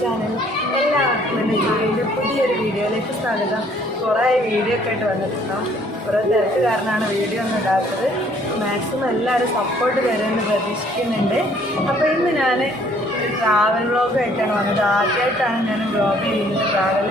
Channel. എല്ലാവർക്കും എൻ്റെ ജീവിതത്തിൻ്റെ പുതിയൊരു വീഡിയോയിലേക്ക് സ്വാഗതം. കുറേ വീഡിയോ ഒക്കെ ആയിട്ട് വന്നിട്ടുണ്ടാവും. കുറേ തിരക്ക് കാരണമാണ് വീഡിയോ ഒന്നും ഇടാത്തത്. മാക്സിമം എല്ലാവരും സപ്പോർട്ട് തരുമെന്ന് പ്രതീക്ഷിക്കുന്നുണ്ട്. അപ്പോൾ ഇന്ന് ഞാൻ ട്രാവൽ വ്ളോഗായിട്ടാണ് വന്നത്. ആദ്യമായിട്ടാണ് ഞാൻ വ്ളോഗ് ചെയ്യുന്നത് ട്രാവൽ.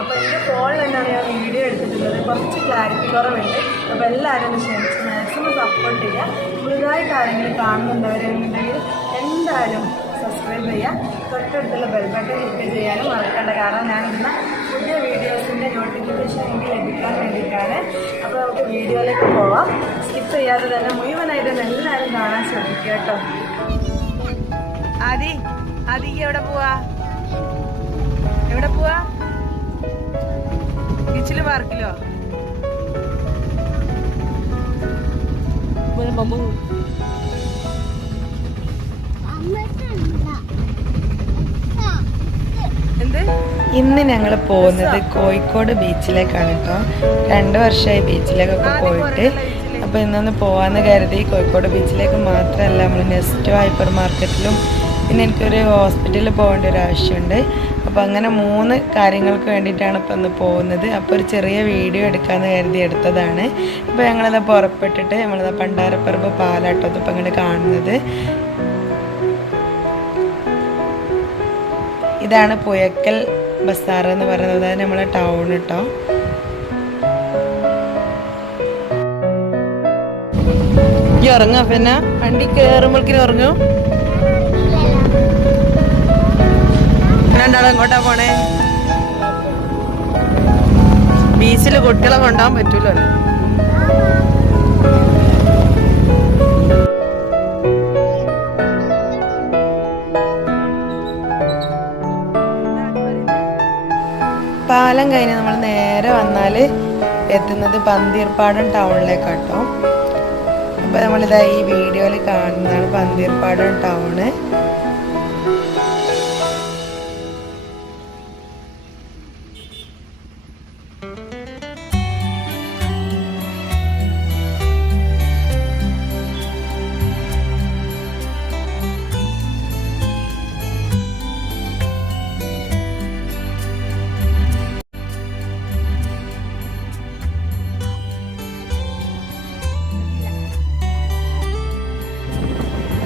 അപ്പോൾ എൻ്റെ ഫോണിൽ തന്നെയാണ് ഞാൻ വീഡിയോ എടുത്തിട്ടുള്ളത്. കുറച്ച് ക്ലാരിറ്റി കുറവുണ്ട്. അപ്പോൾ എല്ലാവരും ഒന്ന് ക്ഷമിച്ച് മാക്സിമം സപ്പോർട്ട് ചെയ്യുക. പുതുതായിട്ട് ആരെങ്കിലും കാണുന്നുണ്ടവരുണ്ടെങ്കിൽ എന്തായാലും സബ്സ്ക്രൈബ് ചെയ്യുക. തൊട്ടടുത്തുള്ള ബെൽ ബട്ടൺ ക്ലിക്ക് ചെയ്യാനും മറക്കണ്ട. കാരണം ഞാനിടുന്ന പുതിയ വീഡിയോസിൻ്റെ നോട്ടിഫിക്കേഷൻ എനിക്ക് ലഭിക്കാൻ വേണ്ടിയിട്ടാണ്. അപ്പോൾ നമുക്ക് വീഡിയോയിലേക്ക് പോവാം. സ്കിപ്പ് ചെയ്യാതെ തന്നെ മുഴുവനായിട്ട് എല്ലാവരും കാണാൻ ശ്രമിക്കുക കേട്ടോ. ആദി എവിടെ പോവാ? ബീച്ചില് പാർക്കിലോ? ഇന്ന് ഞങ്ങൾ പോകുന്നത് കോഴിക്കോട് ബീച്ചിലേക്കാണ് കേട്ടോ. 2 വർഷമായി ബീച്ചിലേക്കൊക്കെ പോയിട്ട്. അപ്പോൾ ഇന്നൊന്ന് പോകാമെന്ന് കരുതി. കോഴിക്കോട് ബീച്ചിലേക്ക് മാത്രമല്ല, നമ്മൾ നെസ്റ്റോ ഹൈപ്പർ മാർക്കറ്റിലും പിന്നെ എനിക്കൊരു ഹോസ്പിറ്റലിൽ പോകേണ്ട ഒരു ആവശ്യമുണ്ട്. അപ്പോൾ അങ്ങനെ 3 കാര്യങ്ങൾക്ക് വേണ്ടിയിട്ടാണ് ഇപ്പോൾ ഒന്ന് പോകുന്നത്. അപ്പോൾ ഒരു ചെറിയ വീഡിയോ എടുക്കാമെന്ന് കരുതി എടുത്തതാണ്. അപ്പോൾ ഞങ്ങളത് പുറപ്പെട്ടിട്ട് നമ്മളത് പണ്ടാരപ്പറമ്പ് പാലാട്ടോ ഇപ്പോൾ ഇങ്ങോട്ട് കാണുന്നത്. ഇതാണ് പുഴക്കൽ ബസാർ എന്ന് പറയുന്നത്. അതാണ് നമ്മളെ ടൗൺ കേട്ടോ. ഈ ഉറങ്ങാ പിന്നെ വണ്ടി കയറുമ്പോഴേക്കിനും ഉറങ്ങും. രണ്ടാളും എങ്ങോട്ടാ പോണേ? ബീച്ചിൽ കുട്ടികളെ കൊണ്ടുപോകാൻ പറ്റൂലോ. പാലം കഴിഞ്ഞ് നമ്മൾ നേരെ വന്നാൽ എത്തുന്നത് പന്തീർപ്പാടം ടൗണിലേക്കാട്ടോ. അപ്പോൾ നമ്മളിതാ ഈ വീഡിയോയിൽ കാണുന്നതാണ് പന്തീർപ്പാടം ടൗണ്.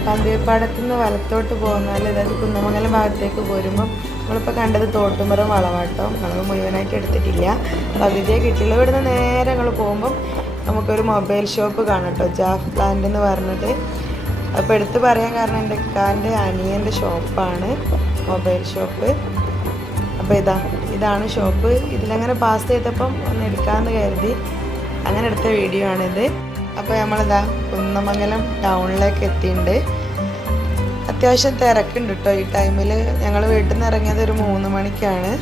പന്തീർപ്പാടത്തു നിന്ന് വലത്തോട്ട് പോകുന്നാൽ അതായത് കുന്നമംഗലം ഭാഗത്തേക്ക് പോരുമ്പം നമ്മളിപ്പോൾ കണ്ടത് തോട്ടുമരം വളവാട്ടോ. നമ്മൾ മുഴുവനായിട്ട് എടുത്തിട്ടില്ല, പകുതിയെ കിട്ടിയുള്ളൂ. ഇവിടുന്ന് നേരെ ഞങ്ങൾ പോകുമ്പം നമുക്കൊരു മൊബൈൽ ഷോപ്പ് കാണാം കേട്ടോ, ജാഫ് പ്ലാന്റ് എന്ന് പറഞ്ഞത്. അപ്പോൾ എടുത്ത് പറയാൻ കാരണം എൻ്റെ കാൻ്റെ അനിയൻ്റെ ഷോപ്പാണ് മൊബൈൽ ഷോപ്പ്. അപ്പോൾ ഇതാണ് ഷോപ്പ്. ഇതിലങ്ങനെ പാസ് ചെയ്തപ്പം ഒന്ന് എടുക്കാമെന്ന് കരുതി അങ്ങനെ എടുത്ത വീഡിയോ ആണിത്. അപ്പോൾ നമ്മളിതാ കുന്നമംഗലം ടൗണിലേക്ക് എത്തിയിട്ടുണ്ട്. അത്യാവശ്യം തിരക്കുണ്ട് കേട്ടോ ഈ ടൈമിൽ. ഞങ്ങൾ വീട്ടിൽ നിന്ന് ഇറങ്ങിയത് ഒരു 3 മണിക്കാണ്.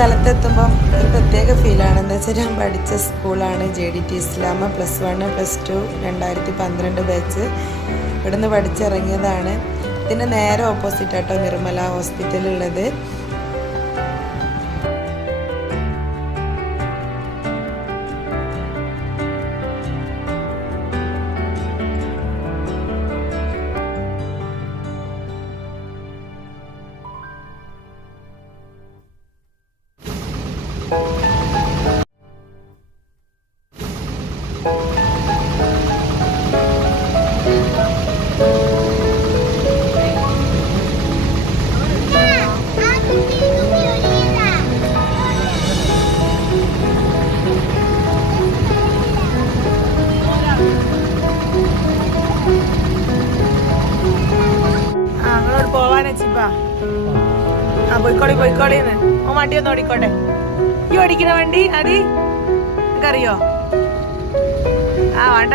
സ്ഥലത്തെത്തുമ്പം ഒരു പ്രത്യേക ഫീലാണ്. എന്താ വെച്ചാൽ ഞാൻ പഠിച്ച സ്കൂളാണ് JDT ഇസ്ലാമ +1 +2 2012 ബാച്ച്. ഇവിടുന്ന് പഠിച്ചിറങ്ങിയതാണ്. ഇതിൻ്റെ നേരെ ഓപ്പോസിറ്റ് ആട്ടോ നിർമ്മല ഹോസ്പിറ്റലുള്ളത്. പോയിക്കോളിന്ന് ഓ വണ്ടി ഒന്ന് ഓടിക്കോട്ടെ. ഈ ഓടിക്കുന്ന വണ്ടി അതി അറിയോ?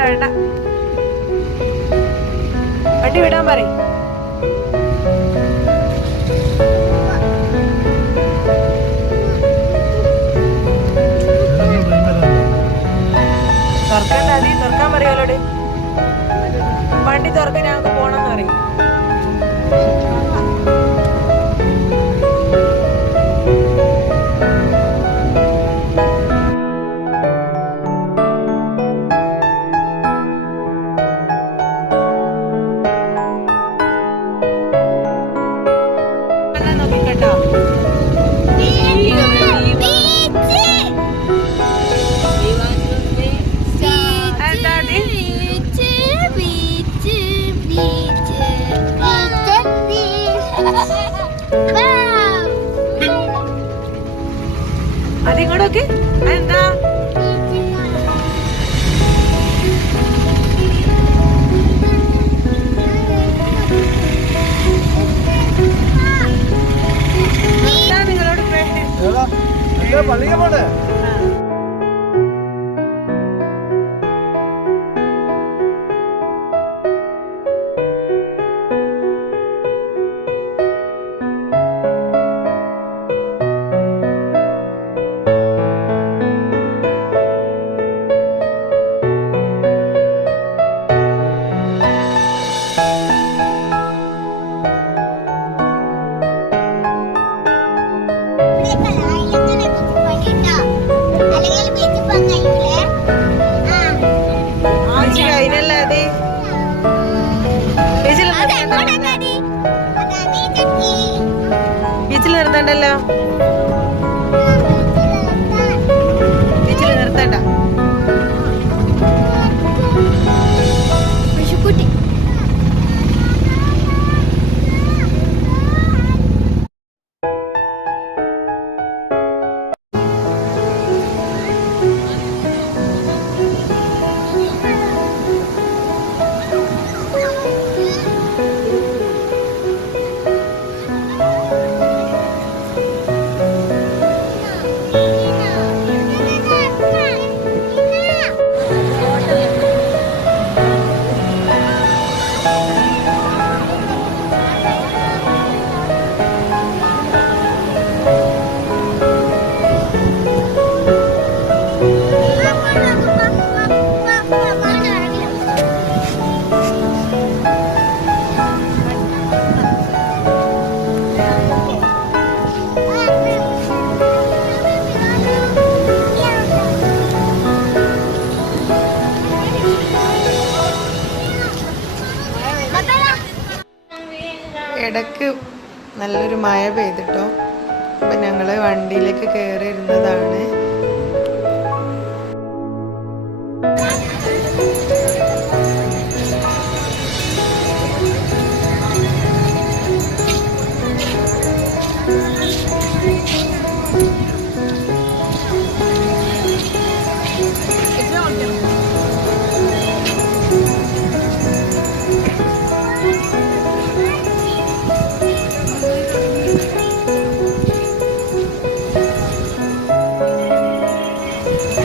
വേണ്ട വണ്ടി വിടാൻ പറയും. തുറക്കണ്ട അതി തുറക്കാൻ പറയുമല്ലോടി. വണ്ടി തുറക്കാൻ ഞങ്ങൾക്ക് പോണെന്ന് പറയും. അതിങ്ങോട്ടൊക്കെ എന്താ നിങ്ങളോട് പള്ളിക്ക് പോണേ. ബീച്ചിൽ നിർത്തണ്ടല്ലോ. ബീച്ചിൽ നിർത്തണ്ട. ഇടയ്ക്ക് നല്ലൊരു മഴ പെയ്തിട്ടോ. അപ്പം ഞങ്ങൾ വണ്ടിയിലേക്ക് കയറി ഇരുന്നതാണ്.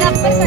Dapat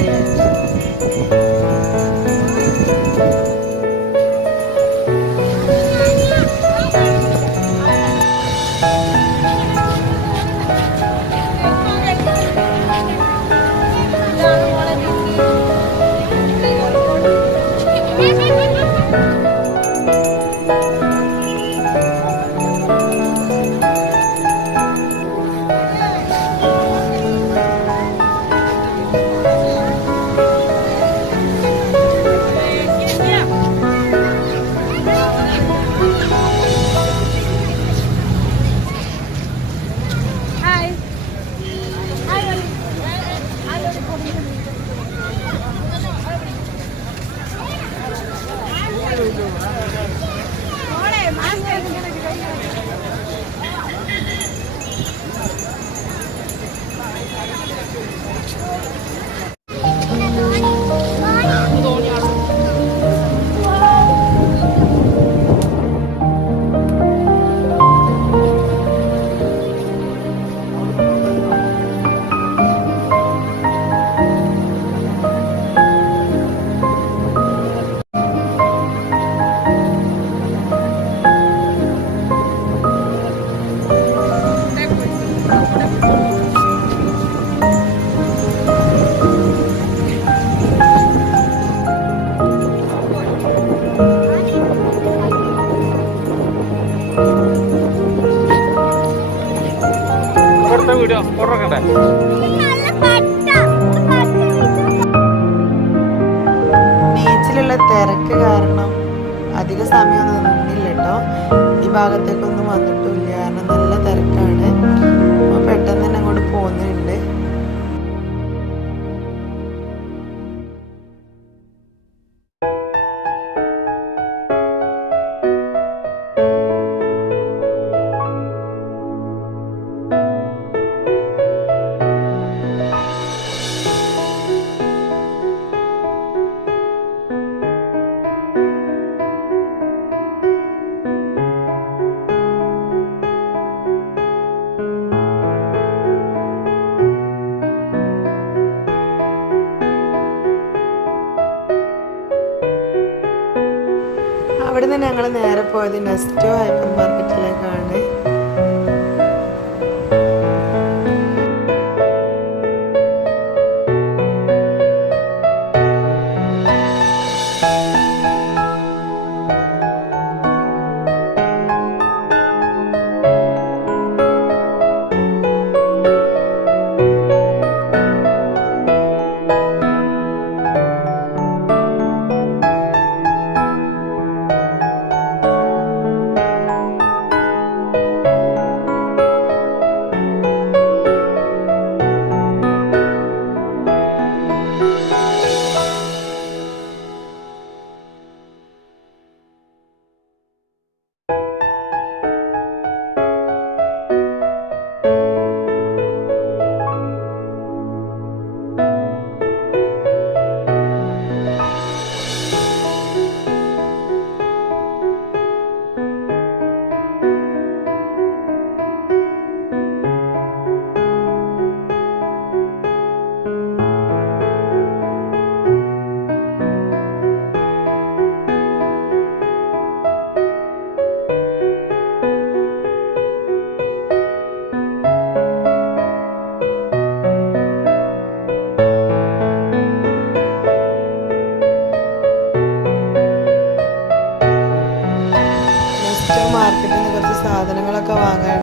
ബീച്ചിലുള്ള തിരക്ക് കാരണം അധിക സമയമൊന്നും നിന്നില്ല കേട്ടോ. ഈ ഭാഗത്തേക്കൊന്നും വന്നിട്ടില്ല, കാരണം നല്ല തിരക്കാണ്. അപ്പോൾ പെട്ടെന്ന് തന്നെ അങ്ങോട്ട് പോകുന്നുണ്ട്. അവിടെ നിന്ന് ഞങ്ങൾ നേരെ പോയത് നെസ്റ്റോ ഹൈപ്പർ മാർക്കറ്റിലേക്കാണ്. മാർക്കറ്റിൽ നിന്ന് കുറച്ച് സാധനങ്ങളൊക്കെ വാങ്ങാൻ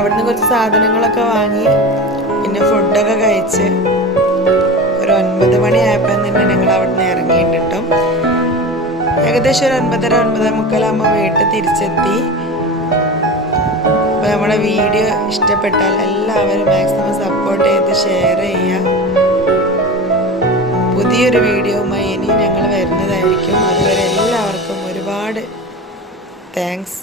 അവിടുന്ന് കുറച്ച് സാധനങ്ങളൊക്കെ വാങ്ങി പിന്നെ ഫുഡൊക്കെ കഴിച്ച് ഒരു 9 മണിയായപ്പോൾ തന്നെ ഞങ്ങൾ അവിടുന്ന് ഇറങ്ങിയിട്ടോ. ഏകദേശം ഒരു 9:30 9:45 വീട്ടിൽ തിരിച്ചെത്തി. അപ്പോൾ നമ്മുടെ വീഡിയോ ഇഷ്ടപ്പെട്ടാൽ എല്ലാവരും മാക്സിമം സപ്പോർട്ട് ചെയ്ത് ഷെയർ ചെയ്യുക. പുതിയൊരു വീഡിയോയുമായി ഇനി ഞങ്ങൾ വരുന്നതായിരിക്കും. അതുവരെ എല്ലാവർക്കും ഒരുപാട് താങ്ക്സ്.